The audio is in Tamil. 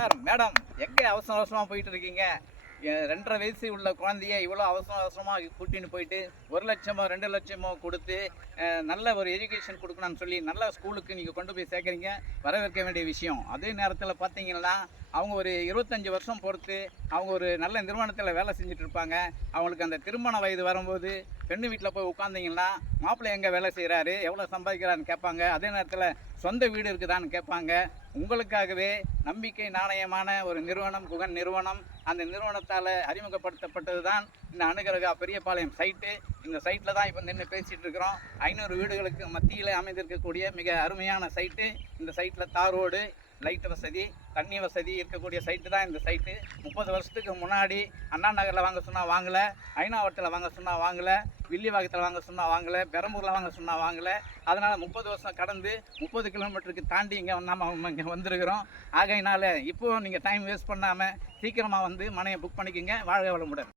சார் மேடம் எங்கே அவசர அவசரமாக போயிட்டு இருக்கீங்க? 2.5 வயசு உள்ள குழந்தைய இவ்வளோ அவசரமாக கூட்டின்னு போயிட்டு 1 லட்சமோ 2 லட்சமோ கொடுத்து நல்ல ஒரு எஜுகேஷன் கொடுக்கணும்னு சொல்லி நல்ல ஸ்கூலுக்கு நீங்கள் கொண்டு போய் சேர்க்குறீங்க, வரவேற்க வேண்டிய விஷயம். அதே நேரத்தில் பார்த்தீங்கன்னா அவங்க ஒரு 25 வருஷம் பொறுத்து அவங்க ஒரு நல்ல நிறுவனத்தில் வேலை செஞ்சுட்டு இருப்பாங்க. அவங்களுக்கு அந்த திருமண வயது வரும்போது பெண்ணு வீட்டில் போய் உட்காந்திங்கன்னா மாப்பிள்ளை எங்கே வேலை செய்கிறாரு, எவ்வளோ சம்பாதிக்கிறான்னு கேட்பாங்க. அதே நேரத்தில் சொந்த வீடு இருக்குதான்னு கேட்பாங்க. உங்களுக்காகவே நம்பிக்கை நாணயமான ஒரு நிறுவனம் குகன் நிறுவனம், அந்த நிறுவனத்தால் அறிமுகப்படுத்தப்பட்டது தான் இந்த அனுகிரகா பெரியபாளையம் சைட்டு. இந்த சைட்டில் தான் இப்போ நின்று பேசிகிட்டு இருக்கிறோம். 500 வீடுகளுக்கு மத்தியில் அமைந்திருக்கக்கூடிய மிக அருமையான சைட்டு. இந்த சைட்டில் தார் ரோடு, லைட் வசதி, தண்ணி வசதி இருக்கக்கூடிய சைட்டு தான் இந்த சைட்டு. 30 வருஷத்துக்கு முன்னாடி அண்ணா நகரில் வாங்க சொன்னால் வாங்கலை, ஐநாவரத்தில் வாங்க சொன்னால் வாங்கலை, வில்லிவாக்கத்தில் வாங்க சொன்னால் வாங்கலை, பெரம்பூரில் வாங்க சொன்னால் வாங்கலை. அதனால் 30 வருஷம் கடந்து 30 கிலோமீட்டருக்கு தாண்டி இங்கே நம்ம இங்கே வந்திருக்கிறோம். ஆகையினால இப்போது நீங்கள் டைம் வேஸ்ட் பண்ணாமல் சீக்கிரமாக வந்து மனையை புக் பண்ணிக்கோங்க. வாழ்க வளமுடன்.